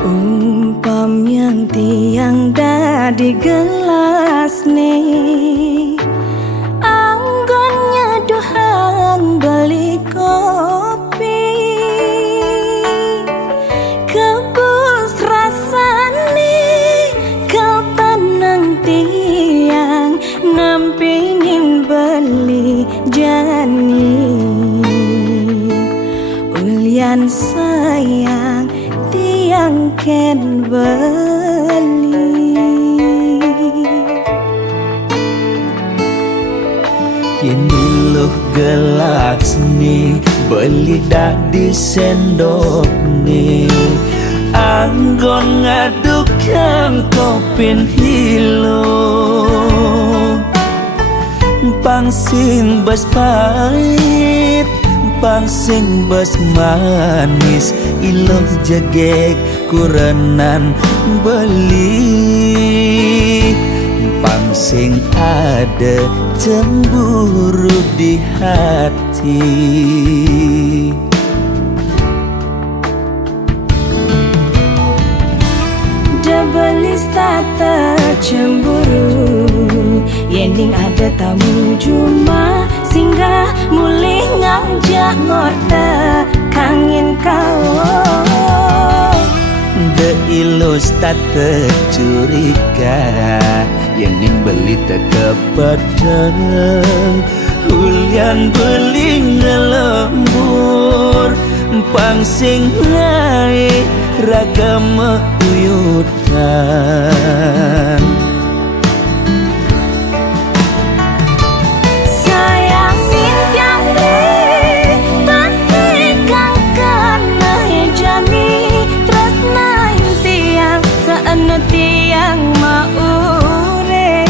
Umpamnya tiang di gelas nih, anggonnya dohang beli kopi, kebus rasane kau tenang tiang nampingin beli jani. Ulian sayang tiang ken beli, ini loh gelas nih beli dah di sendok nih, anggon ngadukan kopin hilo, pangsing bas pahit pangsing bas manis, iloh jegek kurenan beli, pangsing ada cemburu di hati. Debelis tata cemburu, yening ada tamu cuma singgah mulih ngajak ngorta kangen kau. De ilus tata curiga, yening beli teka padang, hulian beli ngelembur, pangsing naik ragam uyutan. Tiang maure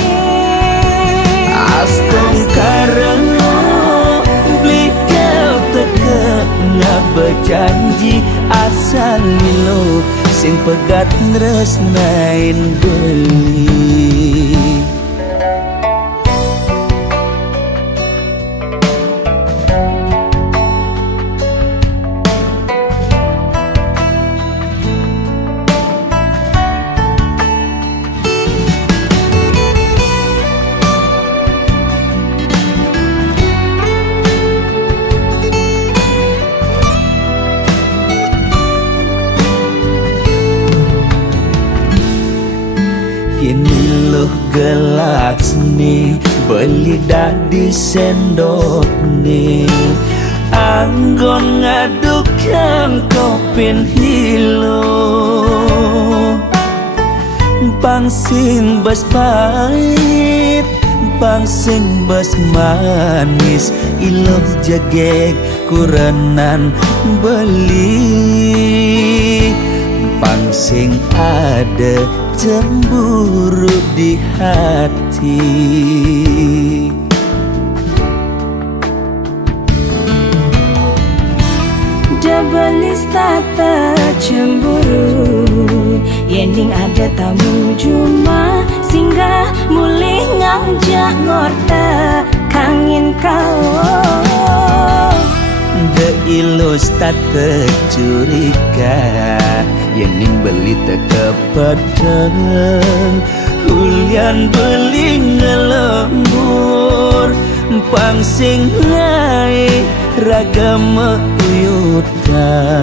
Astong karena beli kau teka ngak berjanji asal milo sing pegat nresnain beli. Ini loh gelas nih beli dah di sendok nih, anggon ngadukan kopin hilo, pangsing bas pahit pangsing bas manis, iloh jegek kurenan beli, pangsing ada cemburu di hati. Debelis tata cemburu, yening ada tamu cuma singgah mulih ngajak ngorta kangen kau. De ilus tata curiga, yening beli teka padang, hulian beli ngelembur, pangsing naik ragam uyutan.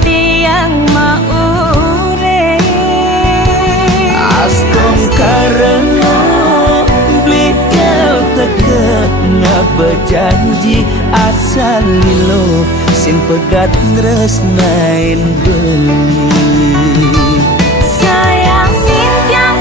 Tiang maure Astong karena beli kau teka ngak berjanji asal lilo sing pegat nresnain beli. sayang tiang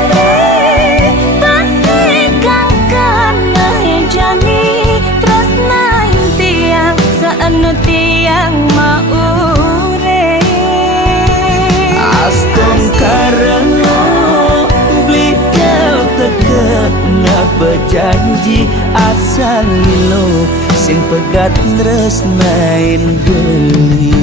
janji asal lilo sing pegat tresnain deui.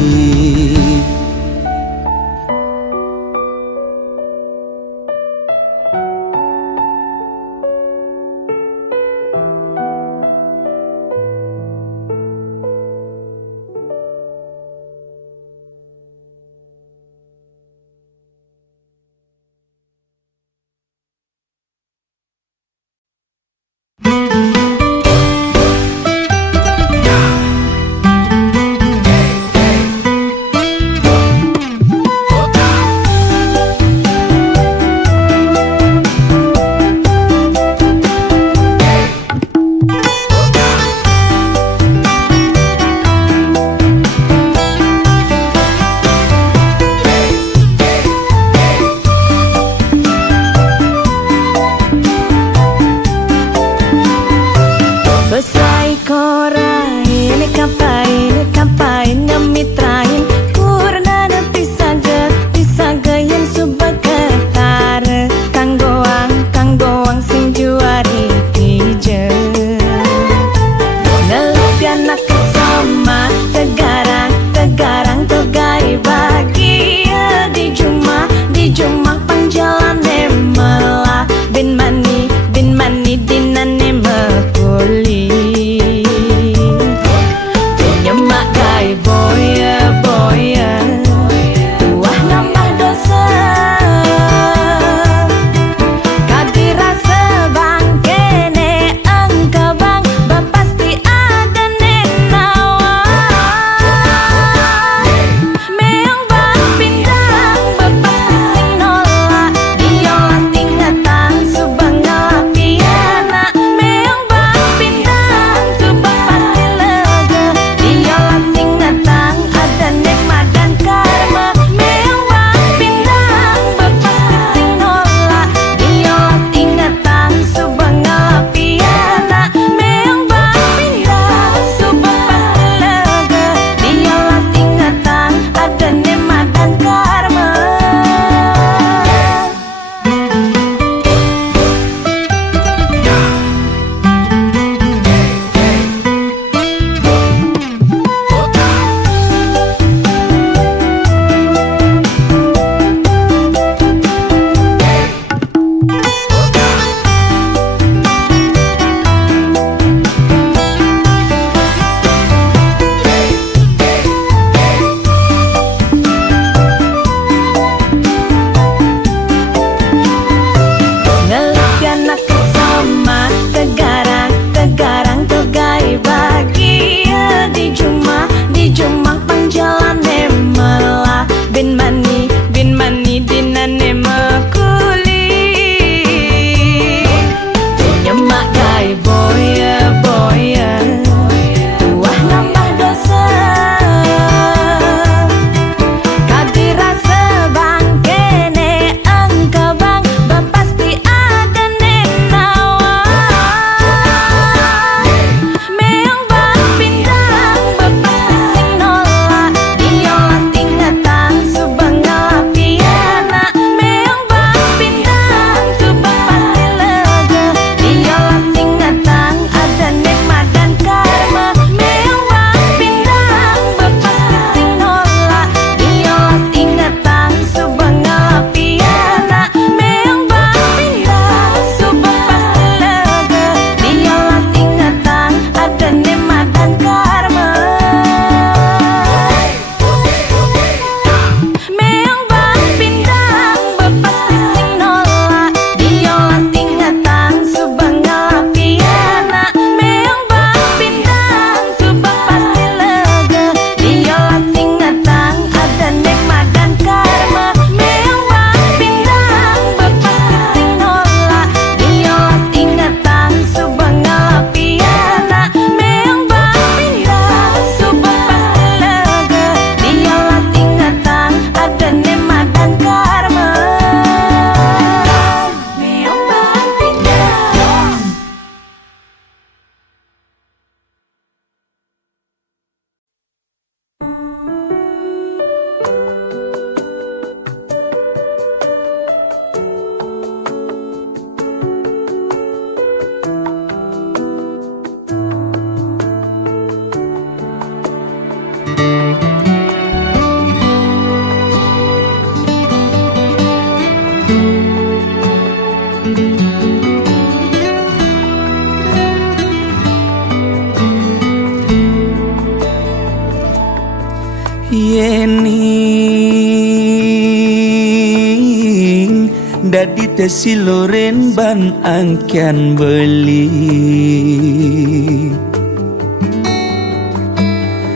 jadi tesiloren ban angkian beli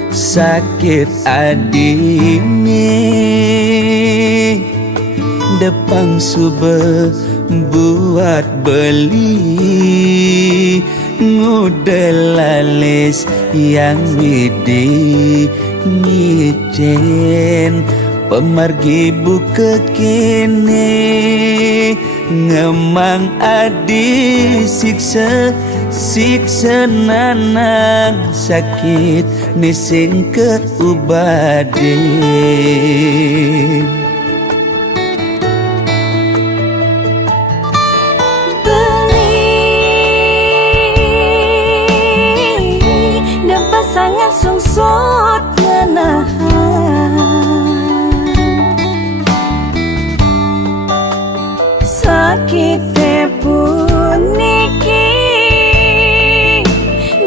sakit adine depang sube buat beli ngudelalis yang widi ngicen pemargi buka kene ngemang adi siksa nanang sakit nising keubaden sangat sungsut ngenahan sakit puniki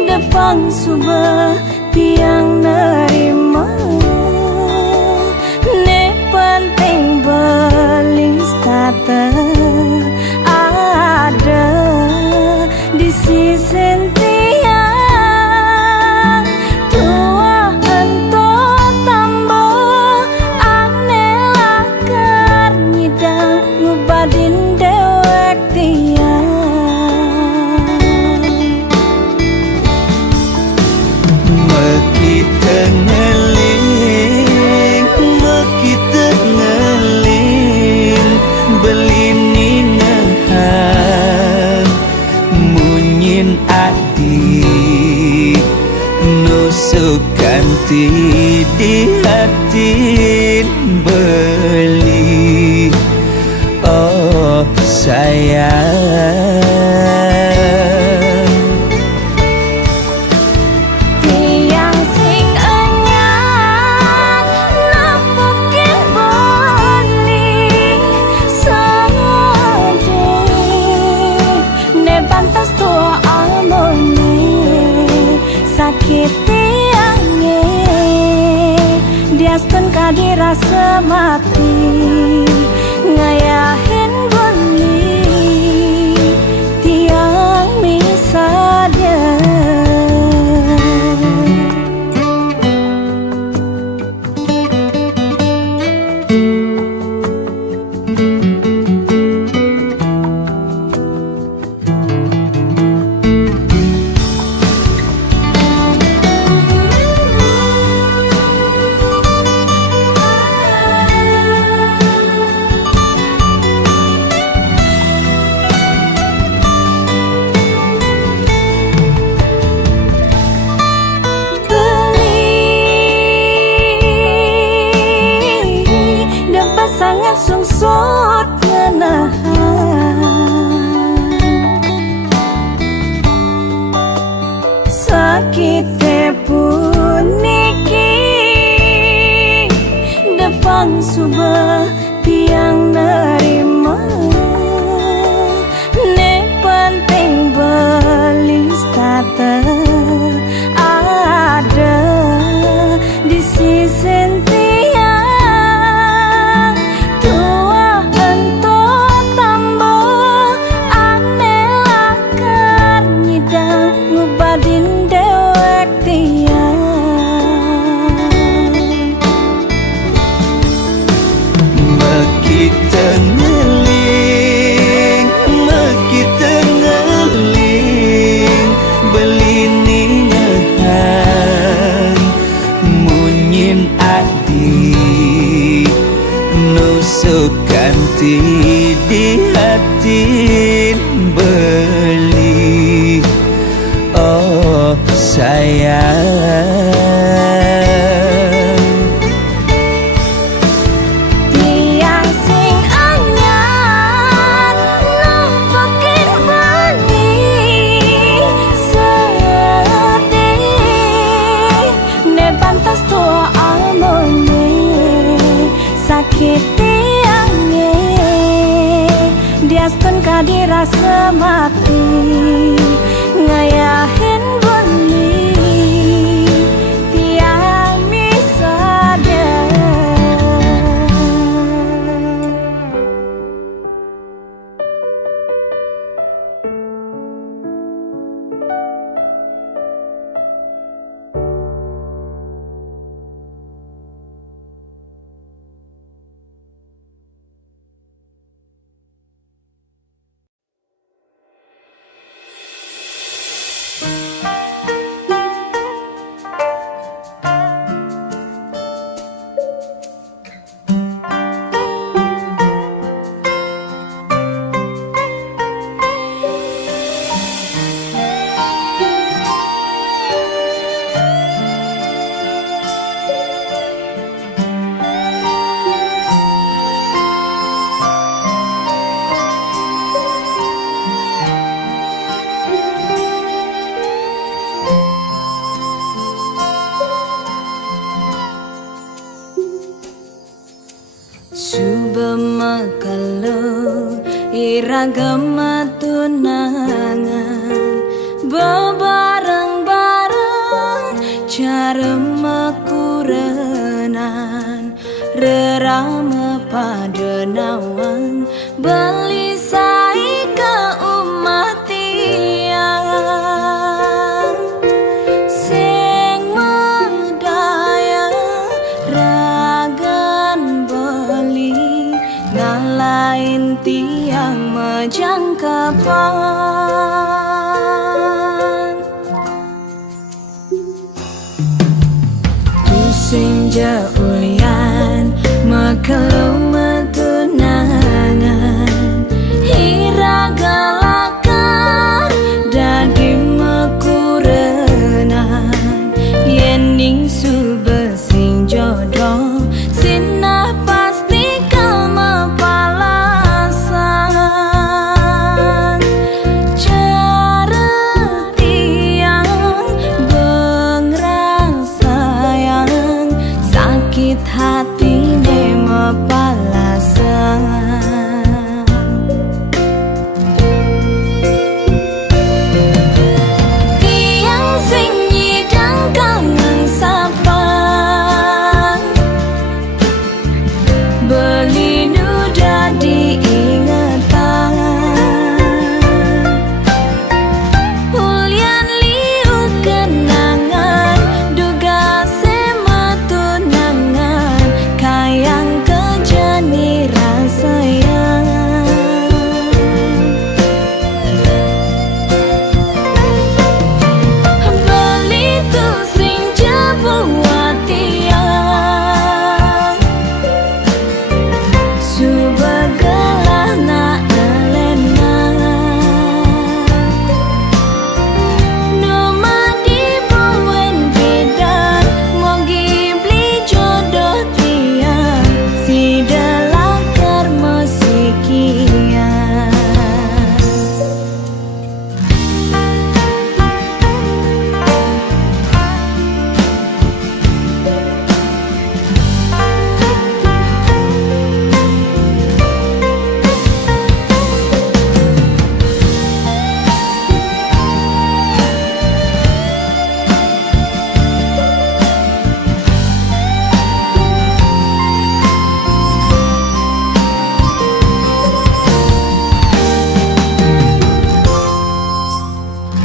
depang subah tiang nerima ne penting belis tata ada di sisi ganti di hati beli oh sayang tiang sing anyar napukin beli sade ne pantas tua amone sakit diaskan kadirasa mati ngayahin beli tiang misada sangat sungsut ngenahan sakit puniki depang subah tiang nerima ne penting belis tata ada di sisi ganti di hati beli oh sayang tiang sing anyar nampakin beli sedih ne pantas tua amone sakit diaskan kadirasa mati ngayahin beli tiang misada iragama tunangan bebareng-bareng cara makurenan rerama pada nawang beli sai ke umat tiang sing medaya ragan beli ngalain tiang majangkapan tusing jaulian makalo matunangan hiragalakan dadi makurenan yening subesing jodoh sinah pasti kama palasan cara tiang bengrang sayang sakit hati nema palasan tiang sing nyidang kangen sapang beli nuda diingatan ulian liu kenangan duga semetunangan kayang kejani rasayang beli tu sing jebuat tiang subagalah na elena Numa di bawen bidan mogi beli jodoh tiang si delakar musikian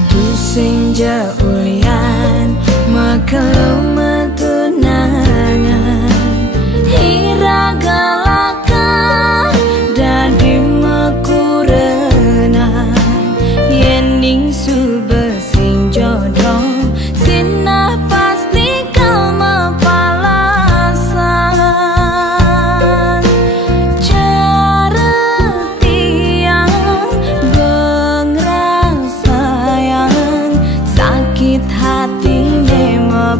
tusing jaulian makalo matunangan hiragalakan dadi makurenan yening subesing jodoh sinah pasti kama palasan cara tiang bengrang sayang sakit hati nema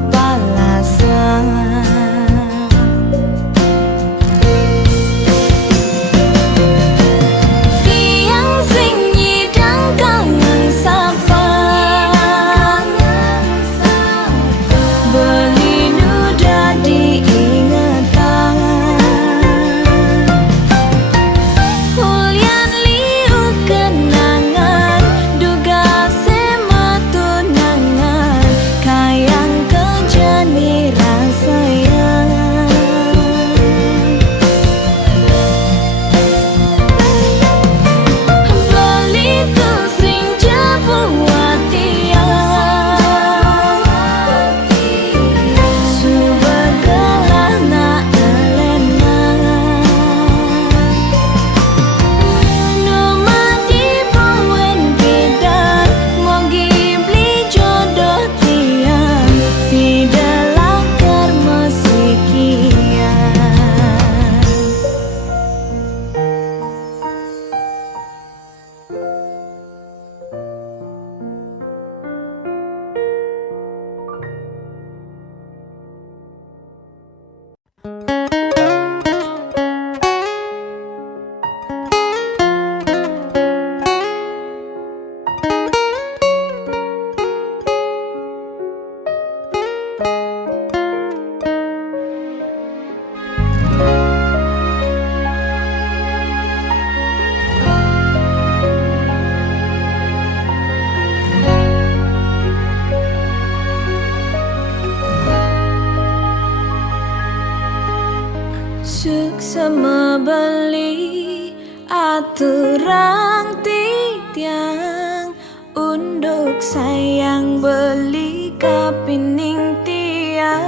sayang beli kapining tiang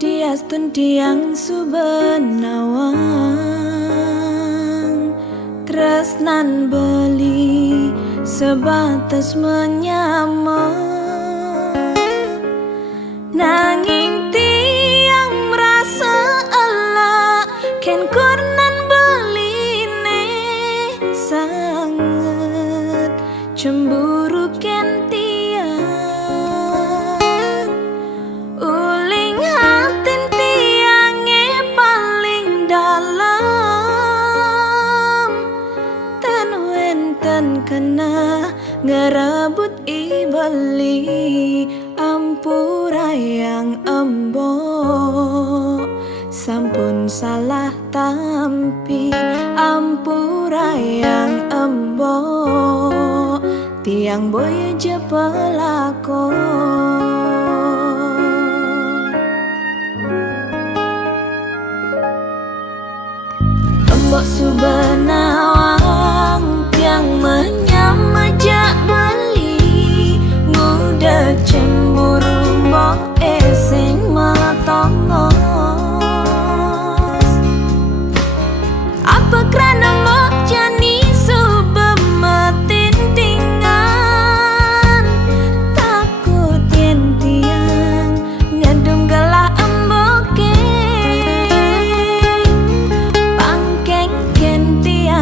diastun tiang subenawang tresnan beli sebatas menyamar nanging tiang merasa elak ken kurnan beline sangat cemburu ken tiang uling hatin tiange paling dalam ten wenten kena ngerebut ibeli ampura yang embo sampun salah tampi ampura yang embo tiang boy je pelakon embok subenawang tiang menyamajak beli muda cemburu mbok eseng matongos apa kerana mbok jani subemetin tingan takut yen tiang ngedum gelah emboke pangkeng ken tiang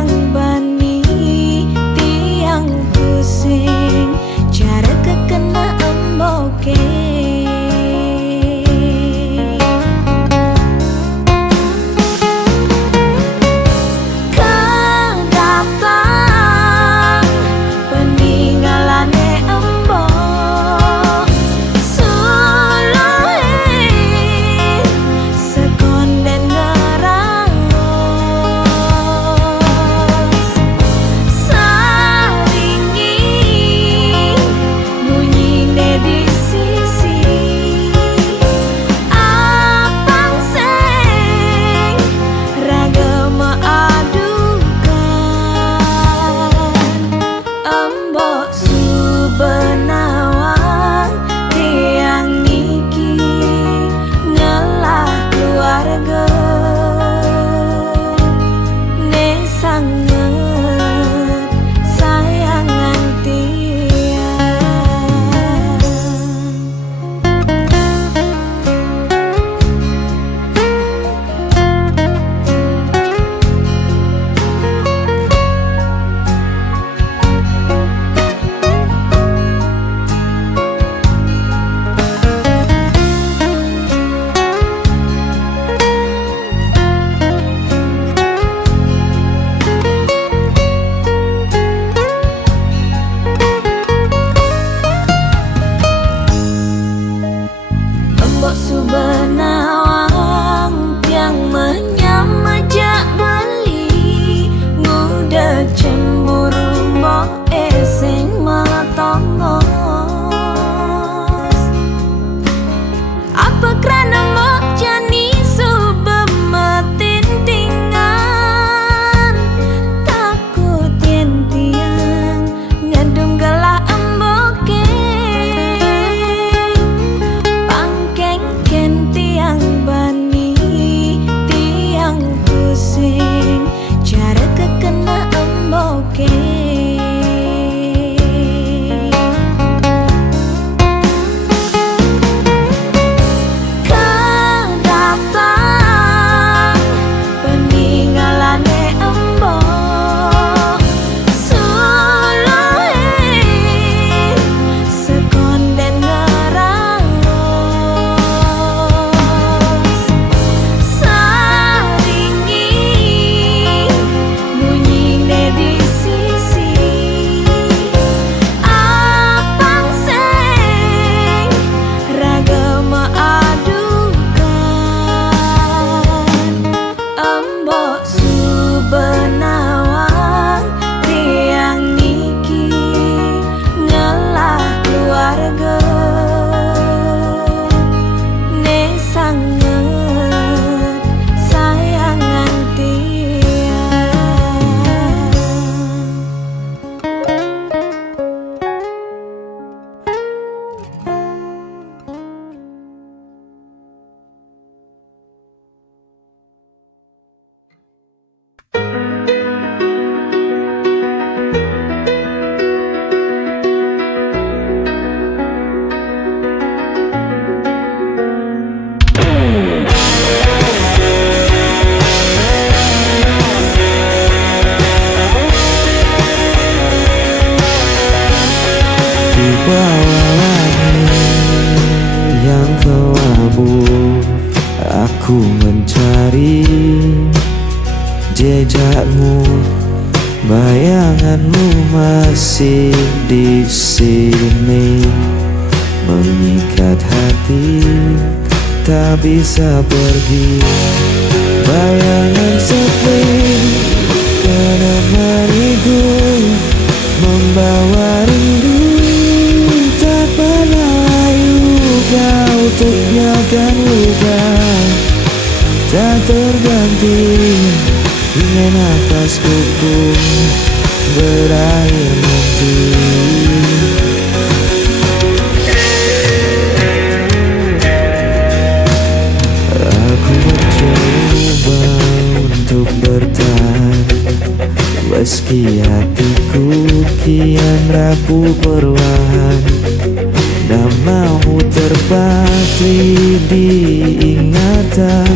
bawah langit yang kelabu, aku mencari jejakmu. Bayanganmu masih di sini, mengikat hati, tak bisa pergi. Bayangan sepi menemaniku, membawa rindu, tak pernah layu. Kau tinggalkan luka, tak terganti, hingga nafasku pun berakhir nanti. Aku mencoba untuk bertahan, meski hatiku kian rapuh perlahan. Namamu terpatri di ingatan,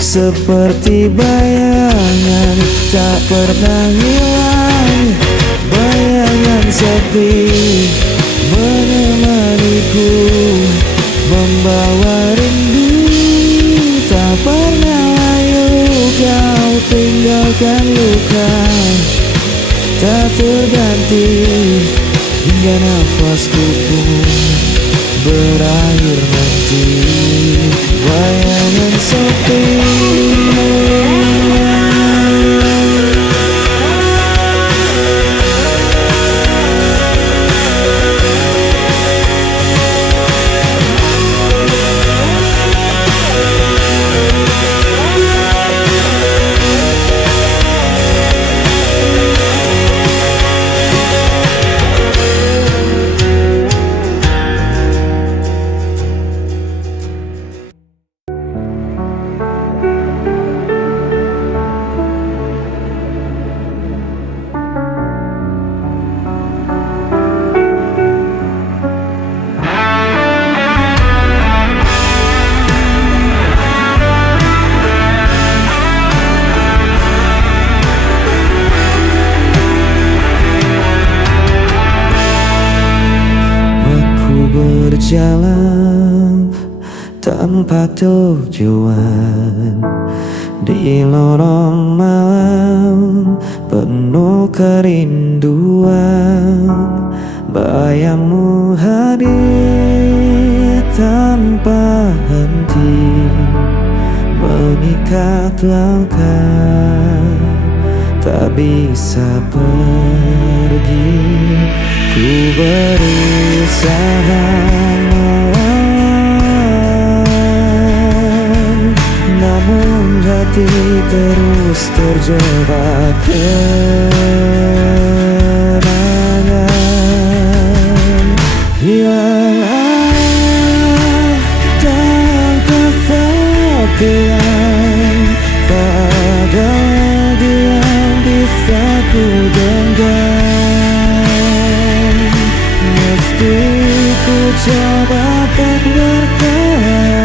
seperti bayangan tak pernah hilang. Bayangan sepi menemaniku, membawa rindu, tak pernah layu. Kau tinggalkan luka, tak terganti, hingga nafasku pun berakhir nanti. Bayangan sepi, berjalan tanpa tujuan di lorong malam penuh kerinduan. Bayangmu hadir tanpa henti, mengikat langkah, tak bisa pergi. Ku berusaha melawan, namun hati terus terjebak kenangan. Hilang arah dan kesepian, tak ada lagi yang bisa ku genggam. Meski ku coba tak bertahan,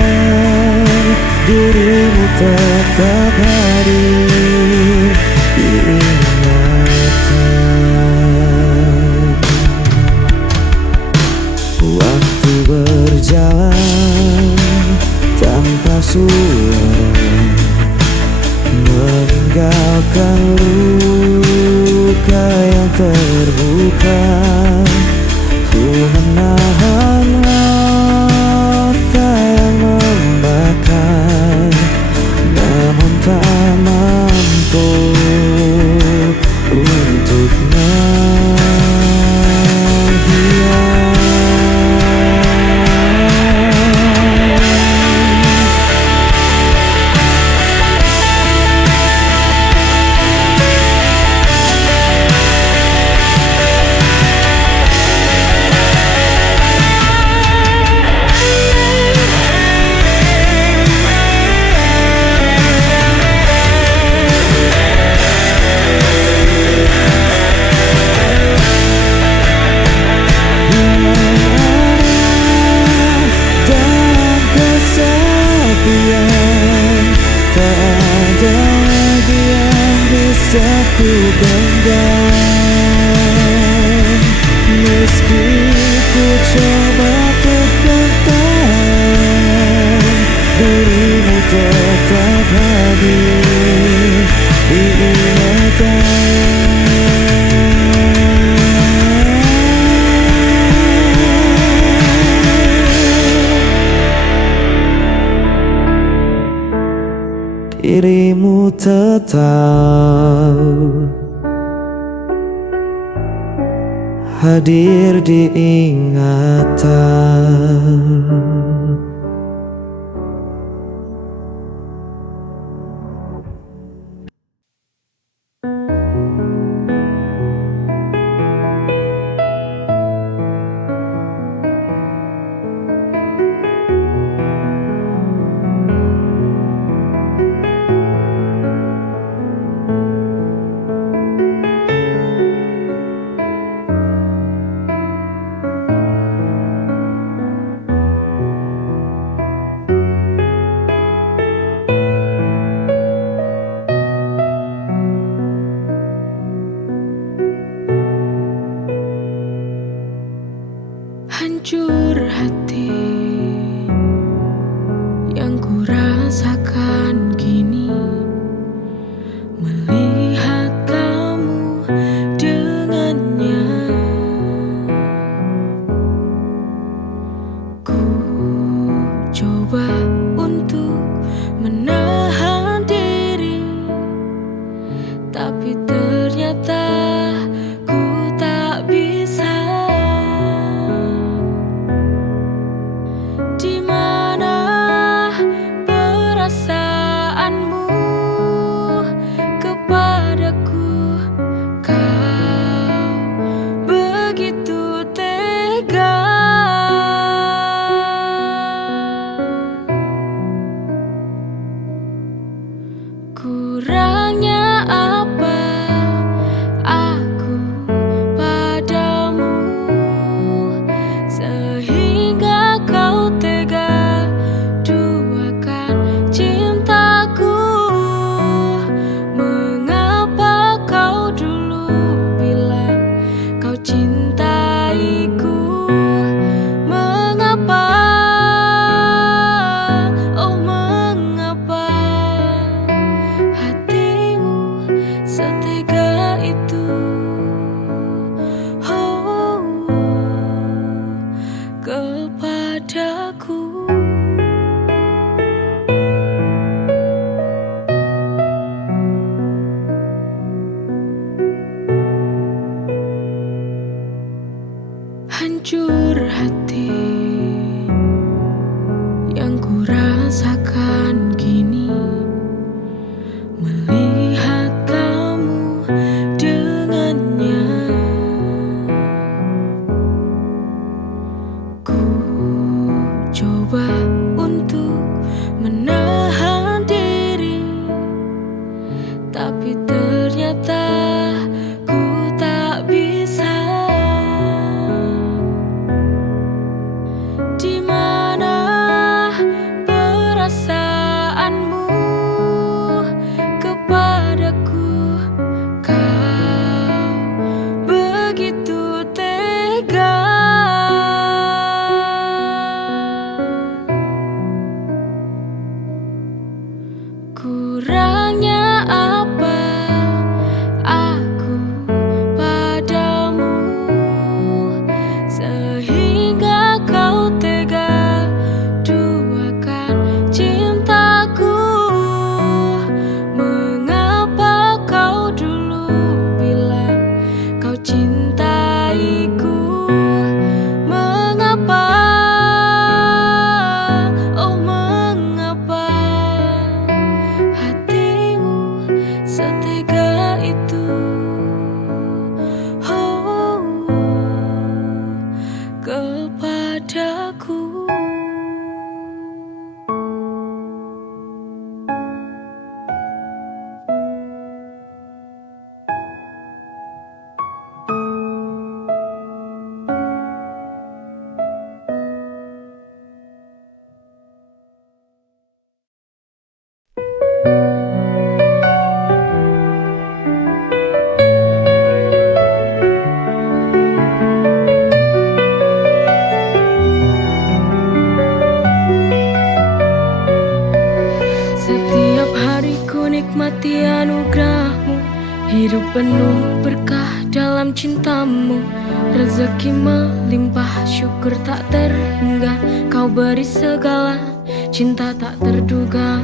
dirimu tetap hadir di ingatan. Waktu berjalan tanpa suara, meninggalkan luka yang terbuka. Ku menahan rasa yang membakar, namun tak mampu untuk menghilang. Ku genggam, meski ku coba untuk bertahan, dirimu tetap hadir di ingatan. Dirimu tetap hadir di ingatan. Hancur hati yang ku rasakan kini, melihat kamu dengannya. Ku coba untuk menahan diri, tapi ternyata ku tak bisa. Di mana perasaanmu kepadaku? Kau begitu tega. Kurangnya apa aku padamu sehingga kau tega duakan cintaku? Mengapa kau dulu bilang kau cintaiku? Mengapa, oh mengapa hatimu setega itu? Oh, kepadaku. Hancur hati yang ku rasakan kini, melihat kamu dengannya. Ku coba untuk menahan diri, tapi ternyata ku tak bisa. Di mana perasaanmu kepadaku? Kau begitu tega. Kurangnya apa aku padamu sehingga kau tega duakan cintaku? Mengapa kau dulu bilang kau cintaiku? Mengapa, oh mengapa hatimu setega itu? Oh, kepadaku. anugerahmu. Hidup penuh berkah dalam cintamu. Rezeki melimpah, syukur tak terhingga. Kau beri segala, cinta tak terduga.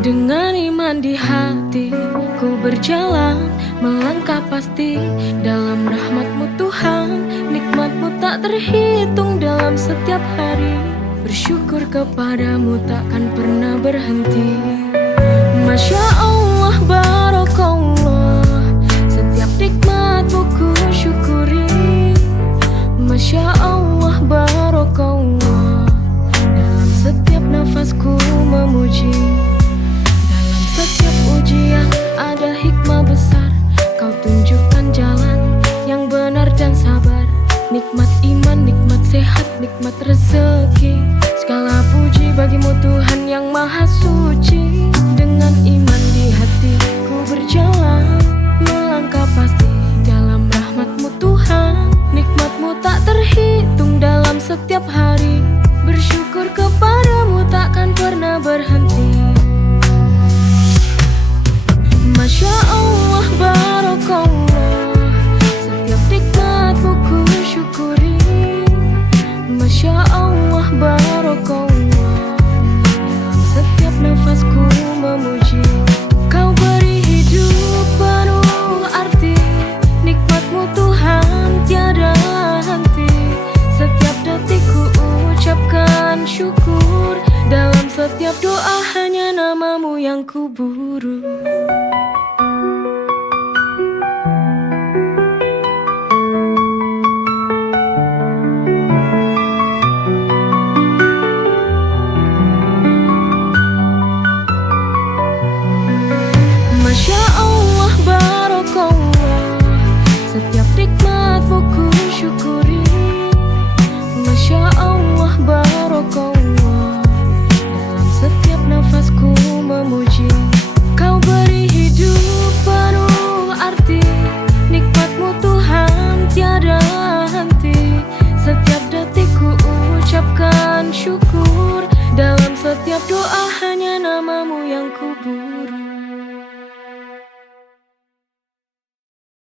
Dengan iman di hati, ku berjalan, melangkah pasti dalam rahmat-Mu Tuhan. Nikmat-Mu tak terhitung dalam setiap hari. Bersyukur kepadamu takkan pernah berhenti. Masya Allah, Barakallah, setiap nikmat-Mu ku syukuri. Masya Allah, Barakallah, dalam setiap nafasku memuji. Dalam setiap ujian ada hikmah besar. Kau tunjukkan jalan yang benar dan sabar. Nikmat iman, nikmat sehat, nikmat rezeki. Segala puji bagimu Tuhan yang maha suci. Dengan iman di hati ku berjalan, melangkah pasti dalam rahmat-Mu Tuhan. Nikmat-Mu tak terhitung dalam setiap hari. Bersyukur kepadamu takkan pernah berhenti. Masya Allah, Barakallah, setiap nikmat-Mu ku syukuri. Masya Allah, Barakallah, dalam setiap nafasku memuji. Kau beri hidup penuh arti. Nikmat-Mu Tuhan tiada henti. Setiap detik ku ucapkan syukur. Dalam setiap doa hanya nama-Mu yang ku buru. Masya Allah, Barakallah, setiap nikmat-Mu ku syukuri. Masya Allah, Barakallah, dalam setiap nafasku memuji. Kau beri hidup penuh arti. Nikmat-Mu Tuhan tiada henti. Setiap detik ku ucapkan syukur. Dalam setiap doa hanya nama-Mu yang